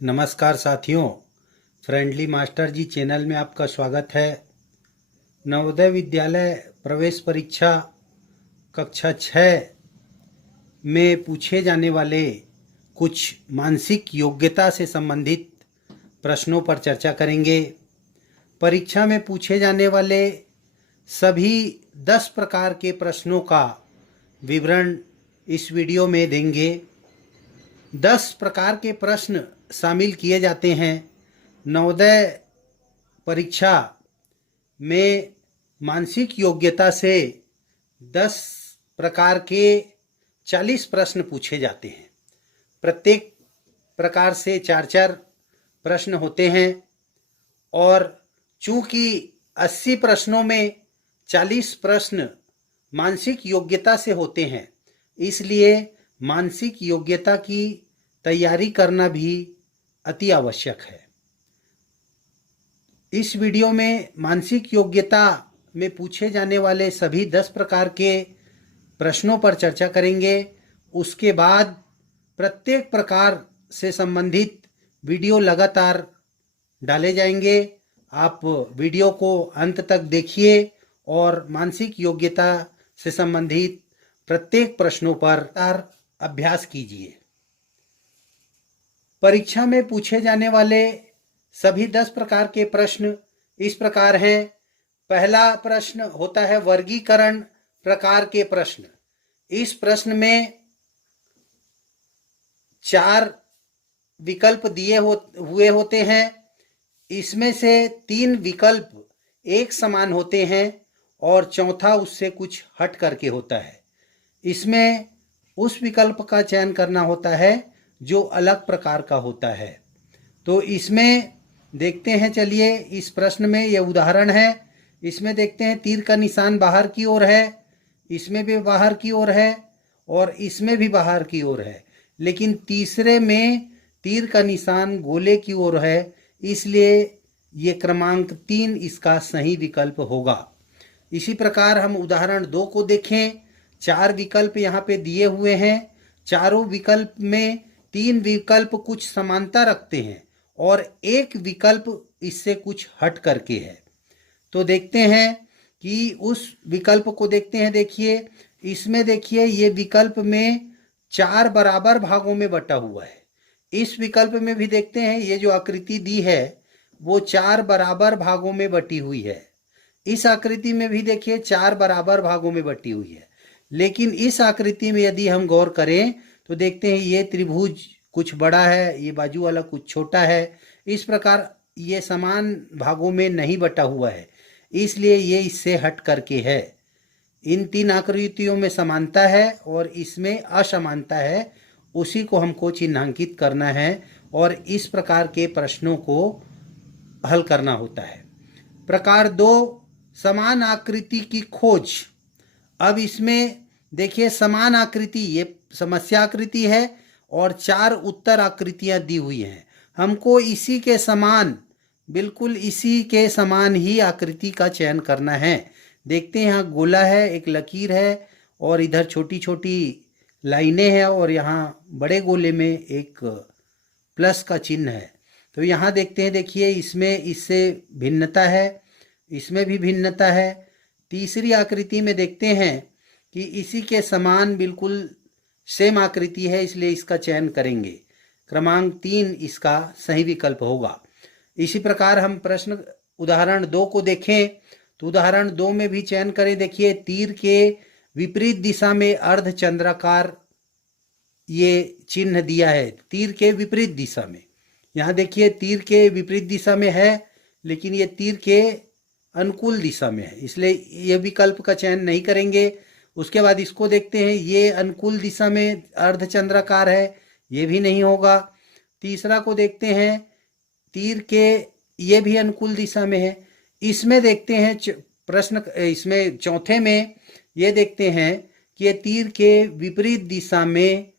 नमस्कार साथियों, friendly master जी channel में आपका स्वागत है। नवोदय विद्यालय प्रवेश परीक्षा कक्षा 6 में पूछे जाने वाले कुछ मानसिक योग्यता से संबंधित प्रश्नों पर चर्चा करेंगे। परीक्षा में पूछे जाने वाले सभी 10 प्रकार के प्रश्नों का विवरण इस वीडियो में देंगे। 10 प्रकार के प्रश्न शामिल किए जाते हैं। नवोदय परीक्षा में मानसिक योग्यता से 10 प्रकार के 40 प्रश्न पूछे जाते हैं। प्रत्येक प्रकार से 4-4 प्रश्न होते हैं और चूंकि 80 प्रश्नों में 40 प्रश्न मानसिक योग्यता से होते हैं, इसलिए मानसिक योग्यता की तैयारी करना भी अति आवश्यक है। इस वीडियो में मानसिक योग्यता में पूछे जाने वाले सभी 10 प्रकार के प्रश्नों पर चर्चा करेंगे। उसके बाद प्रत्येक प्रकार से संबंधित वीडियो लगातार डाले जाएंगे। आप वीडियो को अंत तक देखिए और मानसिक योग्यता से संबंधित प्रत्येक प्रश्नों पर अभ्यास कीजिए। परीक्षा में पूछे जाने वाले सभी 10 प्रकार के प्रश्न इस प्रकार हैं। पहला प्रश्न होता है वर्गीकरण प्रकार के प्रश्न। इस प्रश्न में 4 विकल्प दिए हुए होते हैं। इसमें से 3 विकल्प एक समान होते हैं और चौथा उससे कुछ हट करके होता है। इसमें उस विकल्प का चयन करना होता है जो अलग प्रकार का होता है। तो इसमें देखते हैं, चलिए इस प्रश्न में ये उदाहरण है। इसमें देखते हैं तीर का निशान बाहर की ओर है, इसमें भी बाहर की ओर है और इसमें भी बाहर की ओर है, लेकिन तीसरे में तीर का निशान गोले की ओर है, इसलिए ये क्रमांक 3 इसका सही विकल्प होगा। इसी प्रकार हम उदाहरण 2 को देखें। 4 विकल्प यहाँ पे दिए हुए हैं। चारों विकल्प में 3 विकल्प कुछ समानता रखते हैं और एक विकल्प इससे कुछ हट करके है। तो देखते हैं कि उस विकल्प को देखते हैं। देखिए, इसमें देखिए ये विकल्प में 4 बराबर भागों में बटा हुआ है। इस विकल्प में भी देखते हैं, ये जो आकृति दी है वो 4 बराबर भागों में बटी हुई है। इस आकृति में भी देखिए 4 बराबर भागों में बटी हुई है, लेकिन इस आकृति में यदि हम गौर करें तो देखते हैं ये त्रिभुज कुछ बड़ा है, ये बाजू वाला कुछ छोटा है। इस प्रकार ये समान भागों में नहीं बटा हुआ है, इसलिए ये इससे हट करके है। इन 3 आकृतियों में समानता है और इसमें असमानता है, उसी को हमको चिन्हांकित करना है और इस प्रकार के प्रश्नों को हल करना होता है। प्रकार 2, समान आकृति की खोज। अब इसमें देखिए समान आकृति, ये समस्या आकृति है और 4 उत्तर आकृतियां दी हुई हैं। हमको इसी के समान, बिल्कुल इसी के समान ही आकृति का चयन करना है। देखते हैं यहाँ गोला है, एक लकीर है और इधर छोटी छोटी लाइनें हैं और यहाँ बड़े गोले में एक प्लस का चिन्ह है। तो यहाँ देखते हैं, देखिए इसमें इससे भिन्नता है, इसमें भी भिन्नता है। तीसरी आकृति में देखते हैं कि इसी के समान बिल्कुल सेम आकृति है, इसलिए इसका चयन करेंगे। क्रमांक 3 इसका सही विकल्प होगा। इसी प्रकार हम प्रश्न उदाहरण 2 को देखें तो उदाहरण 2 में भी चयन करें। देखिए तीर के विपरीत दिशा में अर्धचंद्राकार ये चिन्ह दिया है, तीर के विपरीत दिशा में। यहाँ देखिए तीर के विपरीत दिशा में है, लेकिन ये तीर के अनुकूल दिशा में है, इसलिए ये विकल्प का चयन नहीं करेंगे। उसके बाद इसको देखते हैं, ये अनुकूल दिशा में अर्धचंद्राकार है, ये भी नहीं होगा। तीसरा को देखते हैं, तीर के ये भी अनुकूल दिशा में है। इसमें देखते हैं प्रश्न, इसमें चौथे में ये देखते हैं कि ये तीर के विपरीत दिशा में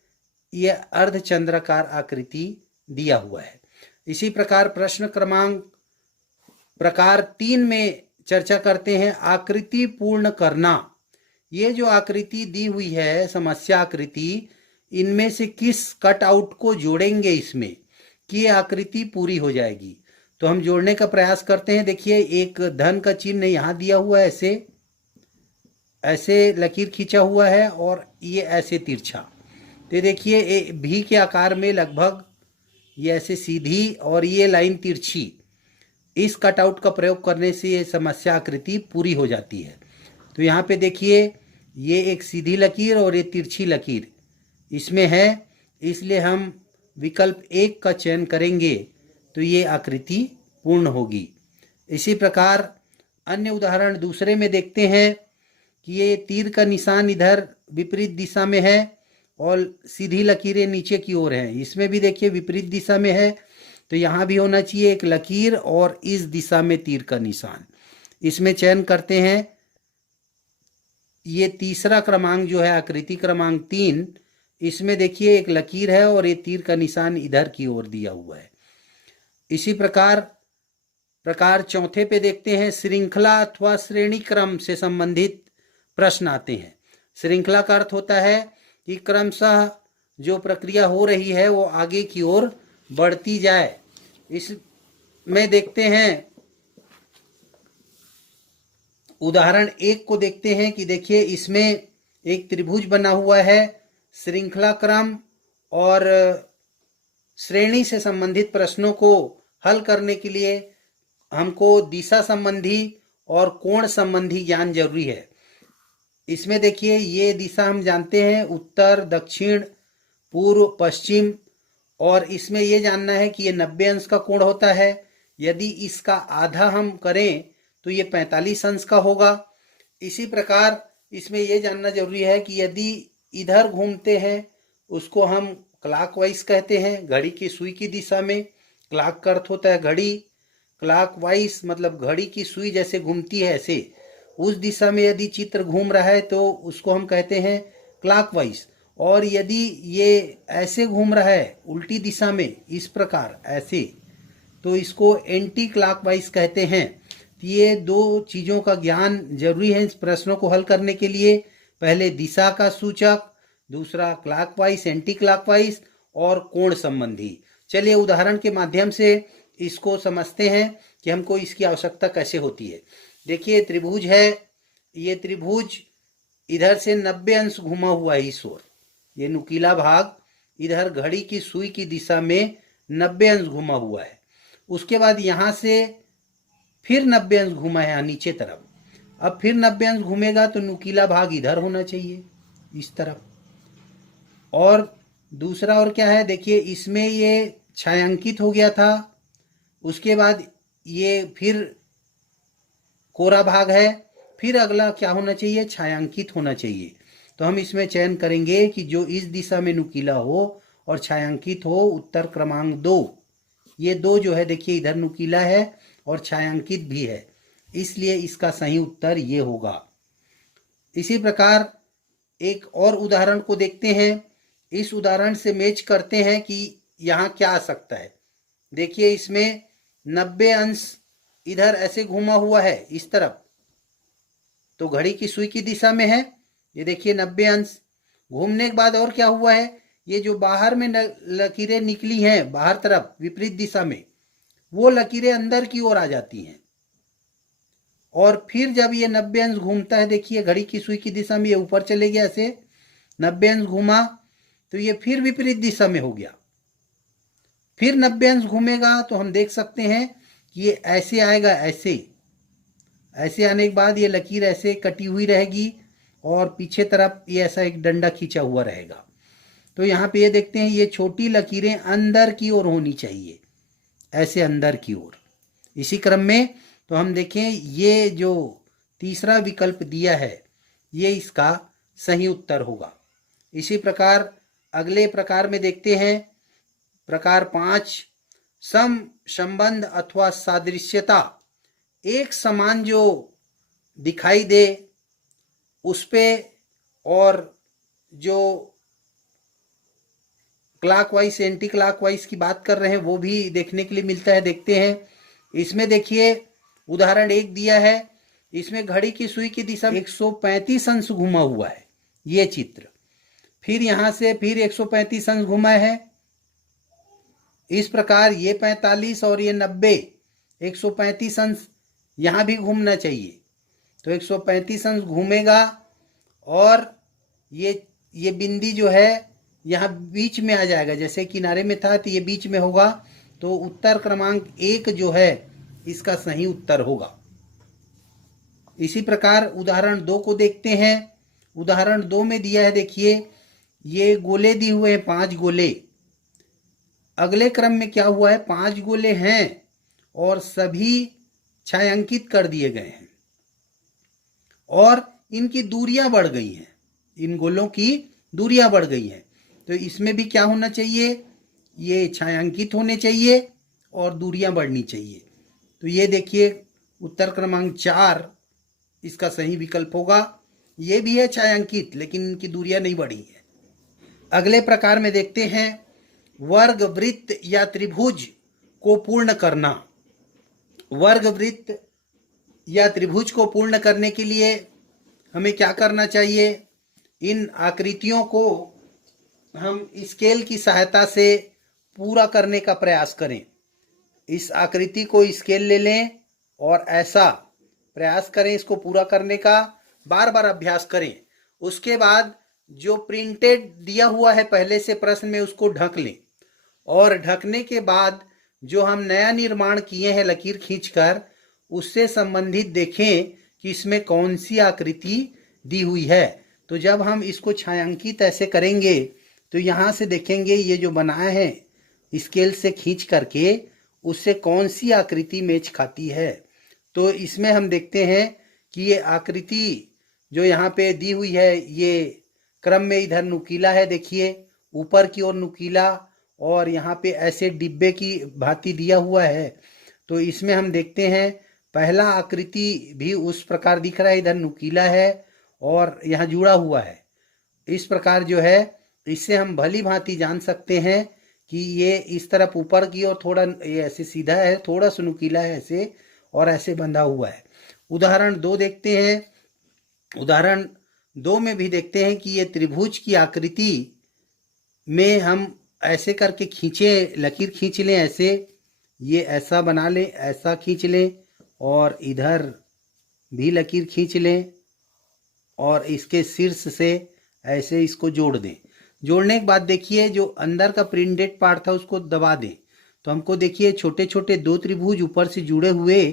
ये अर्धचंद्राकार आकृति दिया हुआ है। इसी प्रकार प्रश्न प्रकार 3 में चर्चा करते हैं, आकृति पूर्ण करना। ये जो आकृति दी हुई है समस्या आकृति, इनमें से किस कटआउट को जोड़ेंगे इसमें, कि ये आकृति पूरी हो जाएगी। तो हम जोड़ने का प्रयास करते हैं। देखिए एक धन का चिन्ह यहाँ दिया हुआ है, ऐसे ऐसे लकीर खींचा हुआ है और ये ऐसे तिरछा। तो देखिए भी के आकार में लगभग ये ऐसे सीधी और ये लाइन तिरछी। इस कटआउट का प्रयोग करने से ये समस्या आकृति पूरी हो जाती है। तो यहाँ पे देखिए ये एक सीधी लकीर और ये तिरछी लकीर इसमें है, इसलिए हम विकल्प 1 का चयन करेंगे तो ये आकृति पूर्ण होगी। इसी प्रकार अन्य उदाहरण दूसरे में देखते हैं कि ये तीर का निशान इधर विपरीत दिशा में है और सीधी लकीरें नीचे की ओर हैं। इसमें भी देखिए विपरीत दिशा में है, तो यहाँ भी होना चाहिए एक लकीर और इस दिशा में तीर का निशान। इसमें चयन करते हैं। ये तीसरा क्रमांक जो है आकृति क्रमांक 3, इसमें देखिए एक लकीर है और ये तीर का निशान इधर की ओर दिया हुआ है। इसी प्रकार चौथे पे देखते हैं, श्रृंखला अथवा श्रेणी क्रम से संबंधित प्रश्न आते हैं। श्रृंखला का अर्थ होता है कि क्रमशः जो प्रक्रिया हो रही है वो आगे की ओर बढ़ती जाए। इसमें देखते हैं उदाहरण 1 को देखते हैं कि देखिए इसमें एक त्रिभुज बना हुआ है। श्रृंखला क्रम और श्रेणी से संबंधित प्रश्नों को हल करने के लिए हमको दिशा संबंधी और कोण संबंधी ज्ञान जरूरी है। इसमें देखिए ये दिशा हम जानते हैं उत्तर, दक्षिण, पूर्व, पश्चिम, और इसमें ये जानना है कि ये 90 अंश का कोण होता है। यदि इसका आधा हम करें तो ये 45 अंश का होगा। इसी प्रकार इसमें ये जानना जरूरी है कि यदि इधर घूमते हैं उसको हम क्लॉकवाइज कहते हैं, घड़ी की सुई की दिशा में। क्लॉक का अर्थ होता है घड़ी, क्लॉकवाइज मतलब घड़ी की सुई जैसे घूमती है ऐसे उस दिशा में यदि चित्र घूम रहा है तो उसको हम कहते हैं क्लॉकवाइज। और यदि ये ऐसे घूम रहा है उल्टी दिशा में इस प्रकार ऐसे, तो इसको एंटी क्लॉकवाइज कहते हैं। ये दो चीज़ों का ज्ञान जरूरी है इस प्रश्नों को हल करने के लिए। पहले दिशा का सूचक, दूसरा क्लॉकवाइज, एंटी क्लॉकवाइज और कोण संबंधी। चलिए उदाहरण के माध्यम से इसको समझते हैं कि हमको इसकी आवश्यकता कैसे होती है। देखिए त्रिभुज है, ये त्रिभुज इधर से 90 अंश घुमा हुआ है इस ओर। ये नुकीला भाग इधर घड़ी की सुई की दिशा में 90 अंश घुमा हुआ है। उसके बाद यहाँ से फिर 90 अंश घुमा है नीचे तरफ। अब फिर 90 अंश घूमेगा तो नुकीला भाग इधर होना चाहिए इस तरफ। और दूसरा और क्या है, देखिए इसमें ये छायांकित हो गया था, उसके बाद ये फिर कोरा भाग है, फिर अगला क्या होना चाहिए, छायांकित होना चाहिए। तो हम इसमें चयन करेंगे कि जो इस दिशा में नुकीला हो और छायांकित हो, उत्तर क्रमांक 2। ये 2 जो है देखिए इधर नुकीला है और छायांकित भी है, इसलिए इसका सही उत्तर ये होगा। इसी प्रकार एक और उदाहरण को देखते हैं। इस उदाहरण से मैच करते हैं कि यहाँ क्या आ सकता है। देखिए इसमें 90 अंश इधर ऐसे घुमा हुआ है इस तरफ, तो घड़ी की सुई की दिशा में है। ये देखिए 90 अंश घूमने के बाद और क्या हुआ है, ये जो बाहर में लकीरें निकली हैं बाहर तरफ विपरीत दिशा में, वो लकीरें अंदर की ओर आ जाती हैं। और फिर जब ये 90 अंश घूमता है, देखिए घड़ी की सुई की दिशा में ये ऊपर चले गया, ऐसे 90 अंश घूमा तो ये फिर विपरीत दिशा में हो गया। फिर 90 अंश घूमेगा तो हम देख सकते हैं कि ये ऐसे आएगा, ऐसे आने के बाद ये लकीर ऐसे कटी हुई रहेगी और पीछे तरफ ये ऐसा एक डंडा खींचा हुआ रहेगा। तो यहाँ पे ये देखते हैं ये छोटी लकीरें अंदर की ओर होनी चाहिए, ऐसे अंदर की ओर। इसी क्रम में तो हम देखें ये जो तीसरा विकल्प दिया है ये इसका सही उत्तर होगा। इसी प्रकार अगले प्रकार में देखते हैं, प्रकार 5, सम संबंध अथवा सादृश्यता। एक समान जो दिखाई दे उस पे और जो क्लॉकवाइज एंटी क्लॉकवाइज की बात कर रहे हैं वो भी देखने के लिए मिलता है। देखते हैं इसमें देखिए उदाहरण 1 दिया है, इसमें घड़ी की सुई की दिशा में 135 अंश घुमा हुआ है ये चित्र। फिर यहाँ से फिर 135 अंश घुमा है इस प्रकार ये 45 और ये 90, 135 अंश यहाँ भी घूमना चाहिए। तो 135 अंश घूमेगा और ये बिंदी जो है यहाँ बीच में आ जाएगा, जैसे किनारे में था तो ये बीच में होगा। तो उत्तर क्रमांक 1 जो है इसका सही उत्तर होगा। इसी प्रकार उदाहरण 2 को देखते हैं। उदाहरण 2 में दिया है, देखिए ये गोले दिए हुए हैं, 5 गोले। अगले क्रम में क्या हुआ है, 5 गोले हैं और सभी छायांकित कर दिए गए हैं और इनकी दूरियां बढ़ गई हैं, इन गोलों की दूरियां बढ़ गई हैं। तो इसमें भी क्या होना चाहिए, ये छायांकित होने चाहिए और दूरियां बढ़नी चाहिए। तो ये देखिए उत्तर क्रमांक 4 इसका सही विकल्प होगा। ये भी है छायांकित लेकिन इनकी दूरियां नहीं बढ़ी है। अगले प्रकार में देखते हैं, वर्ग वृत्त या त्रिभुज को पूर्ण करना। वर्ग वृत्त या त्रिभुज को पूर्ण करने के लिए हमें क्या करना चाहिए, इन आकृतियों को हम स्केल की सहायता से पूरा करने का प्रयास करें। इस आकृति को स्केल ले लें और ऐसा प्रयास करें इसको पूरा करने का, बार बार अभ्यास करें। उसके बाद जो प्रिंटेड दिया हुआ है पहले से प्रश्न में उसको ढक लें और ढकने के बाद जो हम नया निर्माण किए हैं लकीर खींचकर, उससे संबंधित देखें कि इसमें कौन सी आकृति दी हुई है। तो जब हम इसको छायांकित ऐसे करेंगे तो यहाँ से देखेंगे ये जो बनाया है स्केल से खींच करके उससे कौन सी आकृति मैच खाती है। तो इसमें हम देखते हैं कि ये आकृति जो यहाँ पे दी हुई है ये क्रम में इधर नुकीला है, देखिए ऊपर की ओर नुकीला और यहाँ पे ऐसे डिब्बे की भांति दिया हुआ है। तो इसमें हम देखते हैं पहला आकृति भी उस प्रकार दिख रहा है, इधर नुकीला है और यहाँ जुड़ा हुआ है। इस प्रकार जो है इससे हम भली भांति जान सकते हैं कि ये इस तरफ ऊपर की ओर थोड़ा ये ऐसे सीधा है, थोड़ा सा नुकीला है ऐसे और ऐसे बंधा हुआ है। उदाहरण 2 देखते हैं। उदाहरण 2 में भी देखते हैं कि ये त्रिभुज की आकृति में हम ऐसे करके खींचे, लकीर खींच लें ऐसे, ये ऐसा बना लें, ऐसा खींच लें और इधर भी लकीर खींच लें और इसके शीर्ष से ऐसे इसको जोड़ दें। जोड़ने के बाद देखिए जो अंदर का प्रिंटेड पार्ट था उसको दबा दें। तो हमको देखिए छोटे छोटे 2 त्रिभुज ऊपर से जुड़े हुए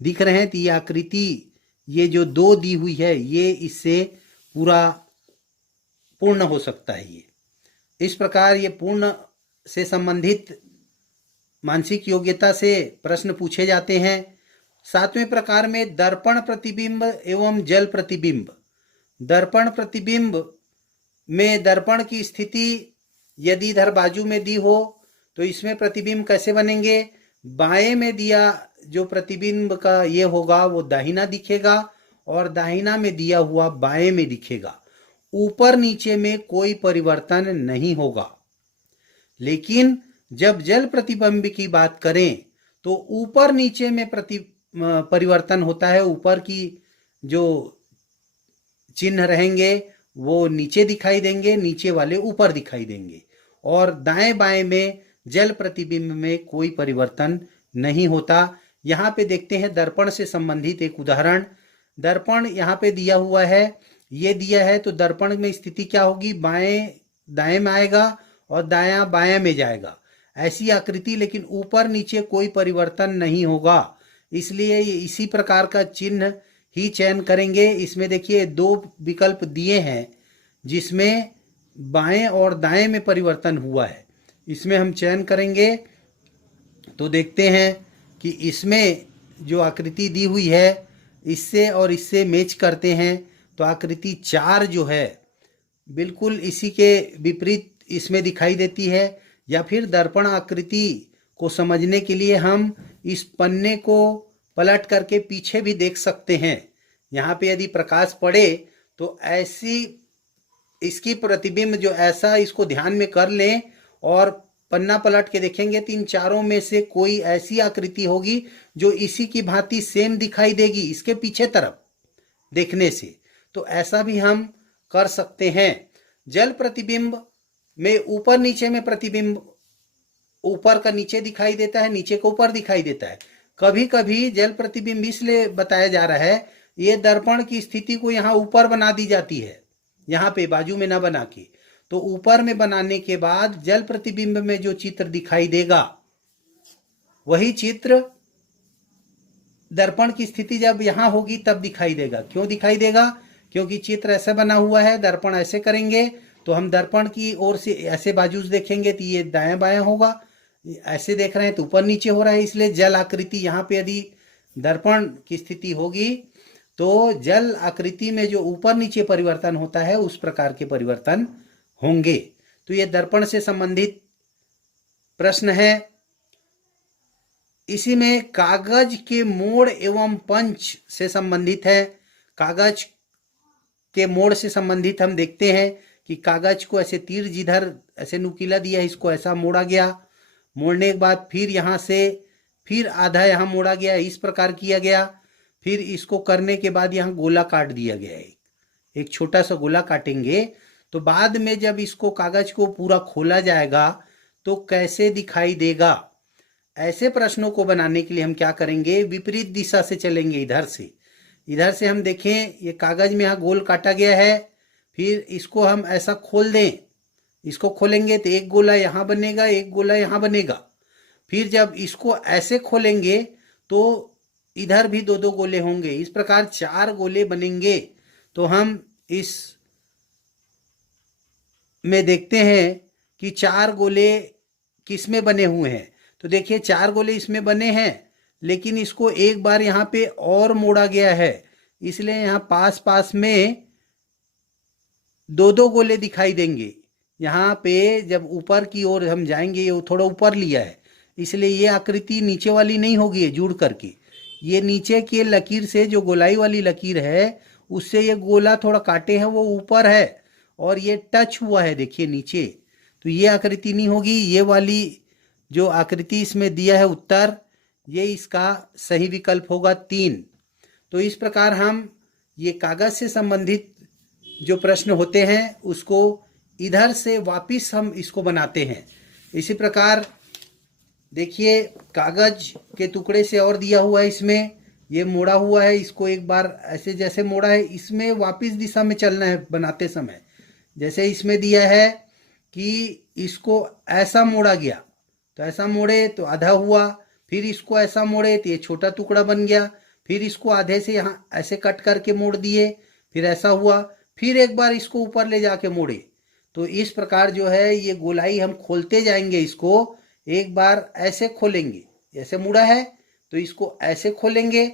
दिख रहे हैं। तो ये आकृति ये जो 2 दी हुई है ये इससे पूरा पूर्ण हो सकता है। ये इस प्रकार ये पूर्ण से संबंधित मानसिक योग्यता से प्रश्न पूछे जाते हैं। 7वें प्रकार में दर्पण प्रतिबिंब एवं जल प्रतिबिंब। दर्पण प्रतिबिंब में दर्पण की स्थिति यदि इधर बाजू में दी हो तो इसमें प्रतिबिंब कैसे बनेंगे, बाएं में दिया जो प्रतिबिंब का ये होगा वो दाहिना दिखेगा और दाहिना में दिया हुआ बाएं में दिखेगा। ऊपर नीचे में कोई परिवर्तन नहीं होगा। लेकिन जब जल प्रतिबिंब की बात करें तो ऊपर नीचे में परिवर्तन होता है। ऊपर की जो चिन्ह रहेंगे वो नीचे दिखाई देंगे, नीचे वाले ऊपर दिखाई देंगे और दाएं बाएं में जल प्रतिबिंब में कोई परिवर्तन नहीं होता। यहाँ पे देखते हैं दर्पण से संबंधित एक उदाहरण। दर्पण यहाँ पे दिया हुआ है, ये दिया है तो दर्पण में स्थिति क्या होगी, बाएं दाएं में आएगा और दायां बायां में जाएगा, ऐसी आकृति। लेकिन ऊपर नीचे कोई परिवर्तन नहीं होगा, इसलिए इसी प्रकार का चिन्ह ही चयन करेंगे। इसमें देखिए 2 विकल्प दिए हैं जिसमें बाएं और दाएं में परिवर्तन हुआ है, इसमें हम चयन करेंगे। तो देखते हैं कि इसमें जो आकृति दी हुई है इससे और इससे मैच करते हैं। तो आकृति 4 जो है बिल्कुल इसी के विपरीत इसमें दिखाई देती है। या फिर दर्पण आकृति को समझने के लिए हम इस पन्ने को पलट करके पीछे भी देख सकते हैं। यहाँ पे यदि प्रकाश पड़े तो ऐसी इसकी प्रतिबिंब जो ऐसा, इसको ध्यान में कर लें और पन्ना पलट के देखेंगे तो इन चारों में से कोई ऐसी आकृति होगी जो इसी की भांति सेम दिखाई देगी इसके पीछे तरफ देखने से। तो ऐसा भी हम कर सकते हैं। जल प्रतिबिंब में ऊपर नीचे में प्रतिबिंब ऊपर का नीचे दिखाई देता है, नीचे का ऊपर दिखाई देता है। कभी कभी जल प्रतिबिंब इसलिए बताया जा रहा है, ये दर्पण की स्थिति को यहाँ ऊपर बना दी जाती है, यहाँ पे बाजू में ना बना के। तो ऊपर में बनाने के बाद जल प्रतिबिंब में जो चित्र दिखाई देगा वही चित्र दर्पण की स्थिति जब यहाँ होगी तब दिखाई देगा। क्यों दिखाई देगा? क्योंकि चित्र ऐसे बना हुआ है, दर्पण ऐसे करेंगे तो हम दर्पण की ओर से ऐसे बाजू से देखेंगे तो ये दाएं बाएं होगा, ऐसे देख रहे हैं तो ऊपर नीचे हो रहा है। इसलिए जल आकृति यहाँ पे यदि दर्पण की स्थिति होगी तो जल आकृति में जो ऊपर नीचे परिवर्तन होता है उस प्रकार के परिवर्तन होंगे। तो ये दर्पण से संबंधित प्रश्न है। इसी में कागज के मोड़ एवं पंच से संबंधित है। कागज के मोड़ से संबंधित हम देखते हैं कि कागज को ऐसे तीर जिधर ऐसे नुकीला दिया है इसको ऐसा मोड़ा गया, मोड़ने के बाद फिर यहाँ से फिर आधा यहाँ मोड़ा गया, इस प्रकार किया गया। फिर इसको करने के बाद यहाँ गोला काट दिया गया है, एक छोटा सा गोला काटेंगे तो बाद में जब इसको कागज को पूरा खोला जाएगा तो कैसे दिखाई देगा। ऐसे प्रश्नों को बनाने के लिए हम क्या करेंगे, विपरीत दिशा से चलेंगे। इधर से हम देखें ये कागज में यहाँ गोल काटा गया है, फिर इसको हम ऐसा खोल दें, इसको खोलेंगे तो एक गोला यहाँ बनेगा, एक गोला यहाँ बनेगा। फिर जब इसको ऐसे खोलेंगे तो इधर भी दो दो गोले होंगे, इस प्रकार 4 गोले बनेंगे। तो हम इस में देखते हैं कि 4 गोले किस में बने हुए हैं। तो देखिए 4 गोले इसमें बने हैं, लेकिन इसको एक बार यहाँ पे और मोड़ा गया है, इसलिए यहाँ पास पास में 2-2 गोले दिखाई देंगे। यहाँ पे जब ऊपर की ओर हम जाएंगे, ये थोड़ा ऊपर लिया है इसलिए ये आकृति नीचे वाली नहीं होगी, ये जुड़ करके ये नीचे के लकीर से जो गोलाई वाली लकीर है उससे ये गोला थोड़ा काटे हैं वो ऊपर है और ये टच हुआ है देखिए नीचे, तो ये आकृति नहीं होगी। ये वाली जो आकृति इसमें दिया है उत्तर, ये इसका सही विकल्प होगा 3। तो इस प्रकार हम ये कागज से संबंधित जो प्रश्न होते हैं उसको इधर से वापिस हम इसको बनाते हैं। इसी प्रकार देखिए कागज के टुकड़े से और दिया हुआ है, इसमें ये मोड़ा हुआ है, इसको एक बार ऐसे जैसे मोड़ा है इसमें वापिस दिशा में चलना है बनाते समय। जैसे इसमें दिया है कि इसको ऐसा मोड़ा गया तो ऐसा मोड़े तो आधा हुआ, फिर इसको ऐसा मोड़े तो ये छोटा टुकड़ा बन गया, फिर इसको आधे से यहाँ ऐसे कट करके मोड़ दिए, फिर ऐसा हुआ, फिर एक बार इसको ऊपर ले जाके मोड़े। तो इस प्रकार जो है ये गोलाई हम खोलते जाएंगे। इसको एक बार ऐसे खोलेंगे, ऐसे मुड़ा है तो इसको ऐसे खोलेंगे,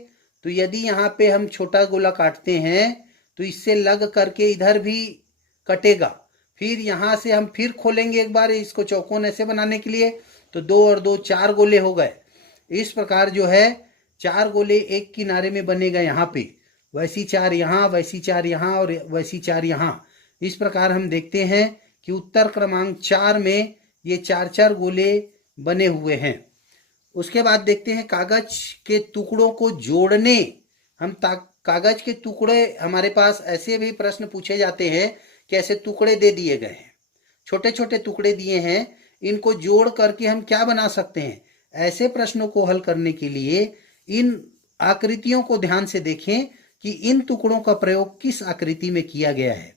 तो यदि यहाँ पे हम छोटा गोला काटते हैं तो इससे लग करके इधर भी कटेगा। फिर यहाँ से हम फिर खोलेंगे एक बार इसको चौकोन ऐसे बनाने के लिए, तो 2 और 2 4 गोले हो गए। इस प्रकार जो है 4 गोले एक किनारे में बनेगा, यहाँ पे वैसी 4 यहाँ, वैसी 4 यहाँ और वैसी 4 यहाँ। इस प्रकार हम देखते हैं कि उत्तर क्रमांक 4 में ये 4-4 गोले बने हुए हैं। उसके बाद देखते हैं कागज के टुकड़ों को जोड़ने। हम कागज के टुकड़े, हमारे पास ऐसे भी प्रश्न पूछे जाते हैं कि ऐसे टुकड़े दे दिए गए हैं, छोटे छोटे टुकड़े दिए हैं, इनको जोड़ करके हम क्या बना सकते हैं। ऐसे प्रश्नों को हल करने के लिए इन आकृतियों को ध्यान से देखें कि इन टुकड़ों का प्रयोग किस आकृति में किया गया है।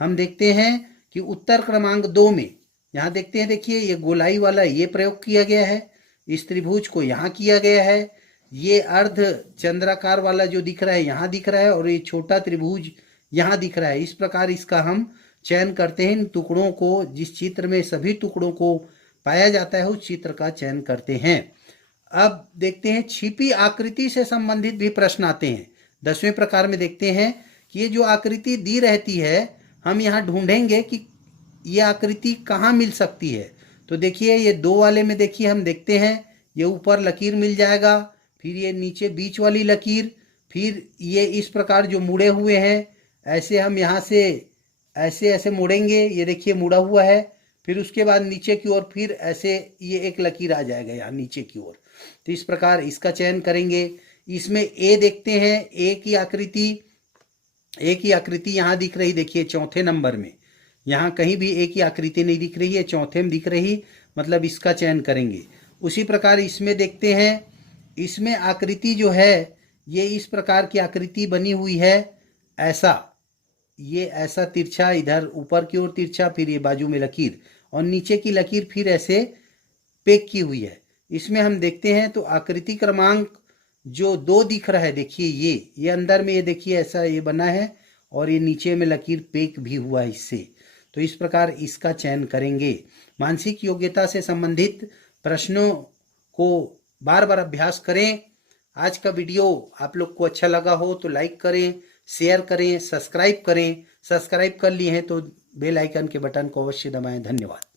हम देखते हैं कि उत्तर क्रमांक 2 में यहाँ देखते हैं, देखिए ये गोलाई वाला ये प्रयोग किया गया है, इस त्रिभुज को यहाँ किया गया है, ये अर्ध चंद्राकार वाला जो दिख रहा है यहाँ दिख रहा है और ये छोटा त्रिभुज यहाँ दिख रहा है। इस प्रकार इसका हम चयन करते हैं। इन टुकड़ों को, जिस चित्र में सभी टुकड़ों को पाया जाता है उस चित्र का चयन करते हैं। अब देखते हैं छिपी आकृति से संबंधित भी प्रश्न आते हैं। 10वें प्रकार में देखते हैं कि ये जो आकृति दी रहती है हम यहाँ ढूंढेंगे कि ये आकृति कहाँ मिल सकती है। तो देखिए ये 2 वाले में देखिए हम देखते हैं ये ऊपर लकीर मिल जाएगा, फिर ये नीचे बीच वाली लकीर, फिर ये इस प्रकार जो मुड़े हुए हैं ऐसे हम यहाँ से ऐसे ऐसे मुड़ेंगे, ये देखिए मुड़ा हुआ है, फिर उसके बाद नीचे की ओर फिर ऐसे ये एक लकीर आ जाएगा यहाँ नीचे की ओर। तो इस प्रकार इसका चयन करेंगे। इसमें ए देखते हैं, एक ही आकृति यहाँ दिख रही, देखिए 4थे नंबर में यहाँ कहीं भी एक ही आकृति नहीं दिख रही है, चौथे में दिख रही, मतलब इसका चयन करेंगे। उसी प्रकार इसमें देखते हैं, इसमें आकृति जो है ये इस प्रकार की आकृति बनी हुई है, ऐसा, ये ऐसा तिरछा, इधर ऊपर की ओर तिरछा, फिर ये बाजू में लकीर, और नीचे की लकीर फिर ऐसे पेक की हुई है। इसमें हम देखते हैं तो आकृति क्रमांक जो 2 दिख रहा है, देखिए ये अंदर में, ये देखिए ऐसा ये बना है, और ये नीचे में लकीर पेक भी हुआ है इससे। तो इस प्रकार इसका चयन करेंगे। मानसिक योग्यता से संबंधित प्रश्नों को बार बार अभ्यास करें। आज का वीडियो आप लोग को अच्छा लगा हो तो लाइक करें, शेयर करें, सब्सक्राइब करें। सब्सक्राइब कर लिए हैं तो बेल आइकन के बटन को अवश्य दबाएं। धन्यवाद।